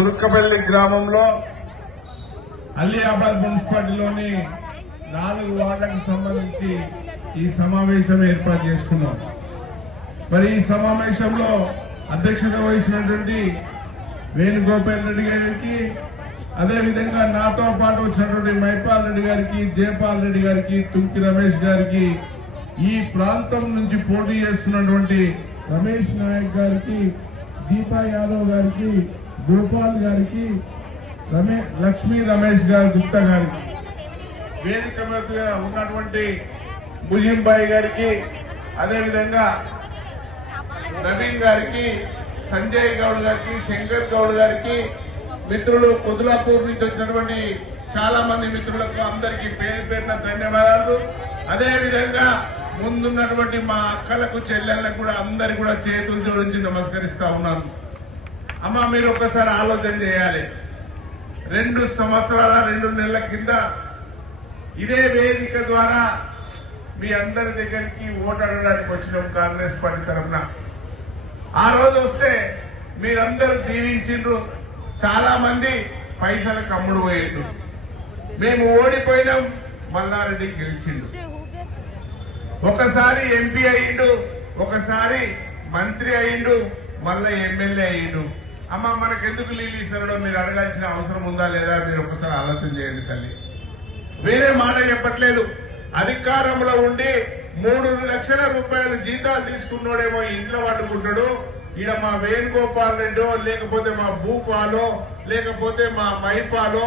తుర్కపల్లి గ్రామంలో అలియాబాద్ మున్సిపాలిటీలోని 4 వార్డులకు సంబంధించి ఈ సమావేశం ఏర్పాటు చేసుకున్నాం. మరి ఈ సమావేశంలో అధ్యక్షత వహించినటువంటి వేణుగోపాల్ రెడ్డి గారికి, అదేవిధంగా నాతో పాటు వచ్చినటువంటి మైపాల్ రెడ్డి గారికి, జయపాల్ రెడ్డి గారికి, తుంకి రమేష్ గారికి, ఈ ప్రాంతం నుంచి పోటీ చేస్తున్నటువంటి రమేష్ నాయక్ గారికి, దీపా యాదవ్ గారికి, గోపాల్ గారికి, లక్ష్మీ రమేష్ గారి గుప్తా గారికి, వేదిక మీద ఉన్నటువంటి ముజింబాయి గారికి, అదేవిధంగా నవీన్ గారికి, సంజయ్ గౌడ్ గారికి, శంకర్ గౌడ్ గారికి, మిత్రులు కుదులాపూర్ నుంచి వచ్చినటువంటి చాలా మంది మిత్రులకు అందరికీ పేరు పేరున ధన్యవాదాలు. అదేవిధంగా ముందున్నటువంటి మా అక్కలకు, చెల్లెళ్లకు కూడా అందరికి కూడా చేతులు జోడించి నమస్కరిస్తా ఉన్నాను. అమ్మ, మీరు ఒక్కసారి ఆలోచన చేయాలి. 2 సంవత్సరాల 2 నెలల కింద ఇదే వేదిక ద్వారా మీ అందరి దగ్గరికి ఓటు అడగడానికి వచ్చినాం కాంగ్రెస్ పార్టీ తరఫున. ఆ రోజు వస్తే మీరందరూ దీవించిండ్రు. చాలా మంది పైసలకు అమ్ముడు పోయిండ్రు. మేము ఓడిపోయినాం, మల్లారెడ్డి గెలిచిండు. ఒకసారి ఎంపీ అయ్యిండు, ఒకసారి మంత్రి అయ్యిండు, మళ్ళా ఎమ్మెల్యే అయ్యిండు. అమ్మ, మనకెందుకు నీళ్ళు ఇస్తారో మీరు అడగాల్సిన అవసరం ఉందా లేదా మీరు ఒకసారి ఆలోచన చేయండి తల్లి. వేరే మాట చెప్పట్లేదు. అధికారంలో ఉండి 3 లక్షల రూపాయలు జీతాలు తీసుకున్నాడేమో ఇంట్లో వండుకుంటాడు. ఈడ మా వేణుగోపాల్ రెడ్డో, లేకపోతే మా భూపాలో, లేకపోతే మా మైపాలో,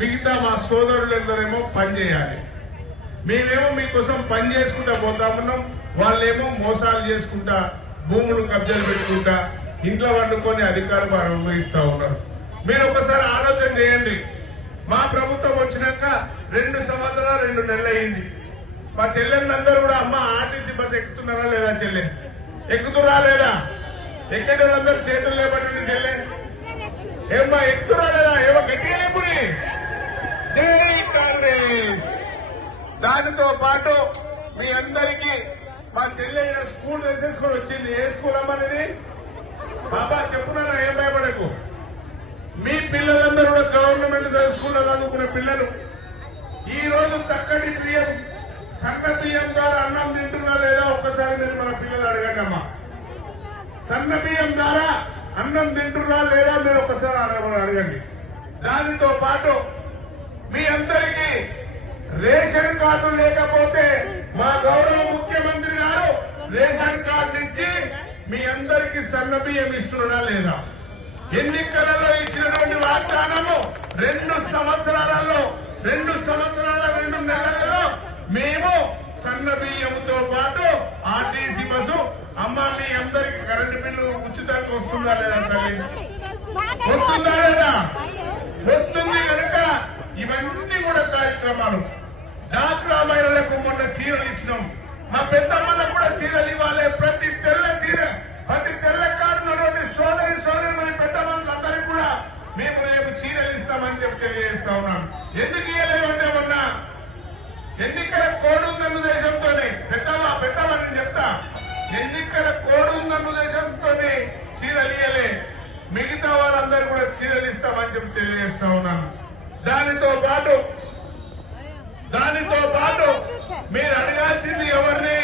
మిగతా మా సోదరులందరేమో పని చేయాలి. మేమేమో మీకోసం పని చేసుకుంటా పోతామన్నాం. వాళ్ళేమో మోసాలు చేసుకుంటా, భూములు కబ్జాలు పెట్టుకుంటా, ఇంట్లో వండుకొని అధికారం అనుభవిస్తా ఉన్నారు. మీరు ఒకసారి ఆలోచన చేయండి. మా ప్రభుత్వం వచ్చినాక 2 సంవత్సరాలు 2 నెలలు అయింది. మా చెల్లెళ్ళందరూ కూడా అమ్మ ఆర్టీసీ బస్ ఎక్కుతున్నారా లేదా? చెల్లె ఎక్కుతురా లేదా? ఎక్కడోళ్ళందరూ చేతులు లేపండి. చెల్లె ఏమ్మా ఎక్కుతురా లేదా? ఏమో గట్టిగా లేపుని. జై కాంగ్రెస్. దానితో పాటు మీ అందరికీ మా చెల్లె స్కూల్ డ్రెస్ వేసుకొని వచ్చింది. ఏ స్కూల్ అమ్మనేది? బాబా చెప్పున్నారా, ఏం భయపడకు. మీ పిల్లలందరూ కూడా గవర్నమెంట్ స్కూల్లో చదువుకునే పిల్లలు. ఈ రోజు చక్కటి బియ్యం, సన్న బియ్యం ద్వారా అన్నం తింటున్నా లేదా ఒక్కసారి నేను మన పిల్లలు అడగండి అమ్మా. సన్న బియ్యం ద్వారా అన్నం తింటున్నా లేదా మీరు ఒక్కసారి అడగండి. దానితో పాటు మీ అందరికీ రేషన్ కార్డు లేకపోతే మా గౌరవ ముఖ్యమంత్రి గారు రేషన్ కార్డు ఇచ్చి మీ అందరికీ సన్న బియ్యం ఇస్తున్నాడా లేదా? ఎన్నికలలో ఇచ్చినటువంటి వాగ్దానము 2 సంవత్సరాలలో 2 సంవత్సరాల 2 నెలలలో మేము సన్న బియ్యంతో పాటు ఆర్టీసీ బస్సు అమ్మ మీ అందరికి కరెంటు బిల్లు ఉచితంగా వస్తుందా లేదా తల్లి? వస్తుందా లేదా? వస్తుంది కనుక ఇవన్నీ కూడా కార్యక్రమాలు. డాక్రా మహిళలకు మొన్న చీరలు ఇచ్చినాం. మా పెద్దమ్మలకు కూడా చీరలు ఇవ్వాలి. ప్రతి తెల్ల కాడున్నటువంటి సోదరి మరి పెద్దమ్మలందరికీ కూడా మేము రేపు చీరలు ఇస్తామని చెప్పి తెలియజేస్తా ఉన్నాం. ఎందుకు ఇవ్వలేదంటే మొన్న ఎన్నికల కోడ్ ఉందన్న ఉద్దేశంతోనే పెద్దమ్మ నేను చెప్తా, ఎన్నికల కోడ్ ఉందన్న ఉద్దేశంతోనే చీరలు ఇయ్యలే. మిగతా వాళ్ళందరూ కూడా చీరలు ఇస్తామని చెప్పి తెలియజేస్తా ఉన్నాను. దానితో పాటు మీరు అడగాల్సింది ఎవరిని?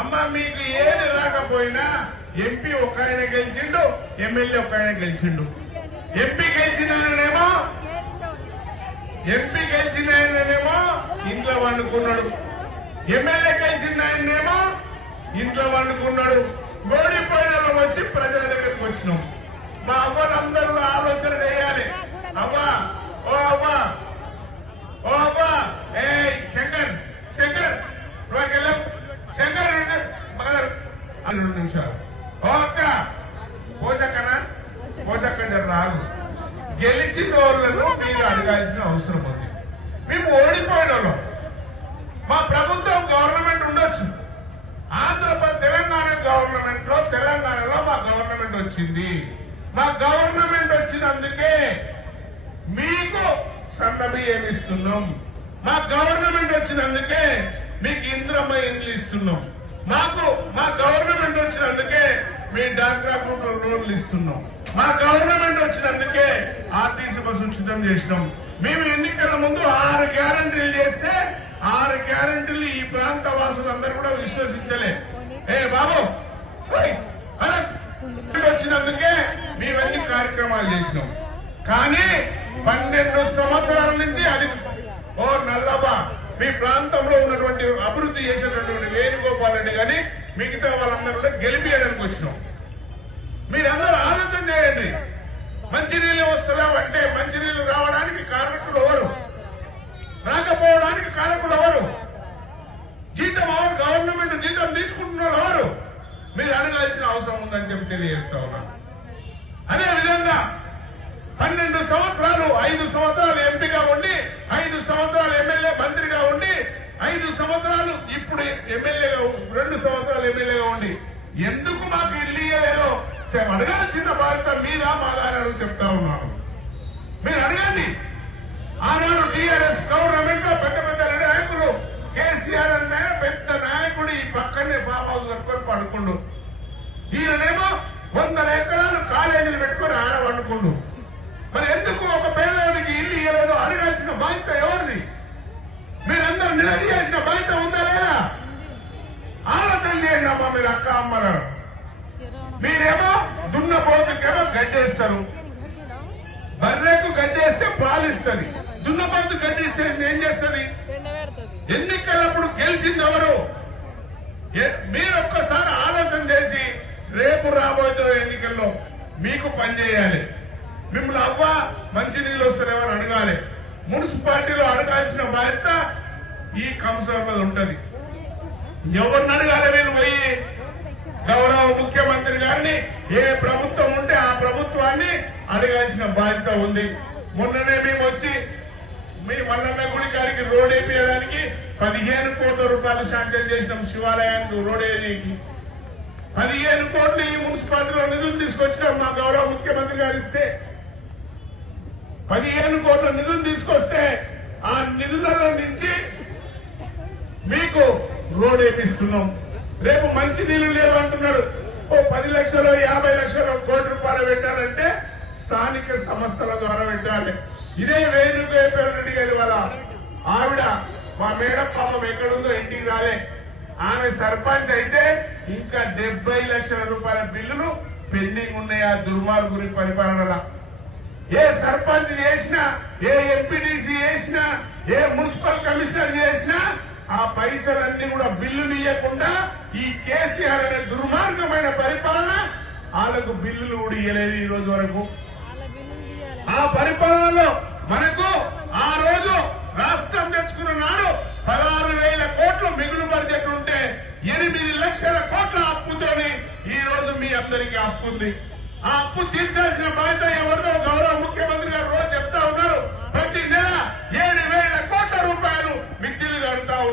అమ్మ, మీకు ఏది రాకపోయినా ఎంపీ ఒక ఆయన గెలిచిండు, ఎమ్మెల్యే ఒక ఆయన గెలిచిండు. ఎంపీ గెలిచిన ఆయననేమో ఇంట్లో వండుకున్నాడు, ఎమ్మెల్యే గెలిచిన ఆయనేమో ఇంట్లో వండుకున్నాడు. ఓడిపోయిన వచ్చి ప్రజల దగ్గరికి వచ్చినాం. మా అవ్వలందరూ ఆలోచన చేయాలి. అవ్వా, ఓ అవ్వా, ఏ శంకర్ నువ్వు శంకర్ 2 నిమిషాలు. ఓ అక్క, పోషక్క జర రాదు. గెలిచిన వాళ్ళను మీరు అడగాల్సిన అవసరం ఉంది. మేము ఓడిపోయిన వాళ్ళం. మా ప్రభుత్వం గవర్నమెంట్ ఉండొచ్చు. తెలంగాణ గవర్నమెంట్ లో తెలంగాణలో మా గవర్నమెంట్ వచ్చింది. మా గవర్నమెంట్ వచ్చినందుకే మీకు సన్న బియ్యం ఇస్తున్నాం. మా గవర్నమెంట్ వచ్చినందుకే మీకు ఇంద్రమ్మ ఇండ్లు ఇస్తున్నాం. మా గవర్నమెంట్ వచ్చినందుకే మీ డాక్రా గ్రూప్ లోన్లు ఇస్తున్నాం. మా గవర్నమెంట్ వచ్చినందుకే ఆర్టీసీ బస్సు ఉచితం చేసినాం. మేము ఎన్నికల ముందు 6 గ్యారంటీలు చేస్తే 6 గ్యారంటీలు ఈ ప్రాంత వాసులందరూ కూడా విశ్వసించలే. ఏ బాబు వచ్చినందుకే మేమన్ని కార్యక్రమాలు చేసినాం. కానీ 12 సంవత్సరాల నుంచి అది నల్లబా మీ ప్రాంతంలో ఉన్నటువంటి అభివృద్ధి చేసేటటువంటి వేణుగోపాల్ రెడ్డి గాని మిగతా వాళ్ళందరూ కూడా గెలిపియడానికి వచ్చినాం. మీరందరూ ఆలోచన చేయండి. మంచినీళ్ళు వస్తుందా అంటే మంచినీళ్లు రావడానికి కారకులు ఎవరు, రాకపోవడానికి కారకులు ఎవరు, జీతం ఎవరు, గవర్నమెంట్ జీతం తీసుకుంటున్నారు ఎవరు, మీరు అడగాల్సిన అవసరం ఉందని చెప్పి తెలియజేస్తా ఉన్నాను. అదే విధంగా 12 సంవత్సరాలు 5 సంవత్సరాలు ఎంపీగా ఉండి 5 సంవత్సరాలు ఎమ్మెల్యే మంత్రిగా ఉండి 5 సంవత్సరాలు ఇప్పుడు ఎమ్మెల్యేగా 2 సంవత్సరాలు ఎమ్మెల్యేగా ఉండి ఎందుకు మాకు ఇల్లు ఇయ్యలేదో అడగాల్సిన బాధ్యత మీద మాదారు చెప్తా ఉన్నాను. మీరు అడగండి. ఆనాడు టీఆర్ఎస్ గవర్నమెంట్ లో పెద్ద పెద్ద నాయకులు కేసీఆర్ అనే పెద్ద నాయకుడు ఈ పక్కనే ఫామ్ హౌస్ కట్టుకొని పడుకుండు. ఈయననేమో 100 ఎకరాలు కాలేజీలు పెట్టుకొని ఆడ పండుకుండు. మరి ఎందుకు ఒక పేదవాడికి ఇల్లు ఇవ్వలేదో అడగాల్సిన బాధ్యత ఎవరిది? మీరందరూ నిలదీయాల్సిన బాధ్యత ఉందా లేదా? ఆలోచన చేయండి అమ్మా. మీరు అక్క అమ్మగారు మీరేమో దున్నపోతుకేమో గడ్డేస్తారు. బర్రెకు గడ్డేస్తే పాలిస్తుంది, దున్నపోతు గడ్డిస్తే ఏం చేస్తుంది? ఎన్నికలప్పుడు గెలిచింది ఎవరు? మీరు ఒక్కసారి ఆలోచన చేసి రేపు రాబోయే ఎన్నికల్లో మీకు పనిచేయాలి. మిమ్మల్ని అవ్వ మంచినీళ్ళు వస్తున్నాయని అడగాలి. మున్సిపాలిటీలో అడగాల్సిన బాధ్యత ఈ కౌన్సిలర్ మీద ఉంటది. ఎవరిని అడగాలి? వీళ్ళు పోయి గౌరవ ముఖ్యమంత్రి గారిని, ఏ ప్రభుత్వం ఉంటే ఆ ప్రభుత్వాన్ని అడగాల్సిన బాధ్యత ఉంది. మొన్ననే మేము వచ్చి మీ మల్లన్న గుడి గారికి రోడ్ వేయించడానికి 15 కోట్ల రూపాయలు శాంక్షన్ చేసినాం. శివాలయానికి రోడ్ వేయడానికి 15 కోట్లు ఈ మున్సిపాలిటీలో నిధులు తీసుకొచ్చినాం. మా గౌరవ ముఖ్యమంత్రి గారు ఇస్తే 15 కోట్ల నిధులు తీసుకొస్తే ఆ నిధులలో నుంచి మీకు రోడ్ వేపిస్తున్నాం. రేపు మంచి నీళ్లు లేవు అంటున్నారు. 10 లక్షలు 50 లక్షలు 1 కోటి రూపాయలు పెట్టాలంటే స్థానిక సంస్థల ద్వారా పెట్టాలి. ఇదే వేణుగోపాల్ రెడ్డి గారి వల్ల ఆవిడ మా మేడం పాపం ఎక్కడుందో ఇంటికి రాలే. ఆమె సర్పంచ్ అయితే ఇంకా 70 లక్షల రూపాయల బిల్లులు పెండింగ్ ఉన్నాయి ఆ దుర్మార్గురి పరిపాలనలో. ఏ సర్పంచ్ చేసినా, ఏ ఎంపీటీసీ చేసినా, ఏ మున్సిపల్ కమిషనర్ చేసినా ఆ పైసలన్నీ కూడా బిల్లులు ఇవ్వకుండా ఈ కేసీఆర్ అనే దుర్మార్గమైన పరిపాలన వాళ్ళకు బిల్లులు కూడా ఇవ్వలేదు ఈ రోజు వరకు. ఆ పరిపాలనలో మనకు ఆ రోజు రాష్ట్రం తెచ్చుకున్న నాడు 16,000 కోట్లు మిగులు బడ్జెట్ ఉంటే 8 లక్షల కోట్ల అప్పుతోని ఈ రోజు మీ అందరికీ అప్పు ఉంది. ఆ అప్పు తీర్చాల్సిన బాధ్యత ఎవరిదో గౌరవ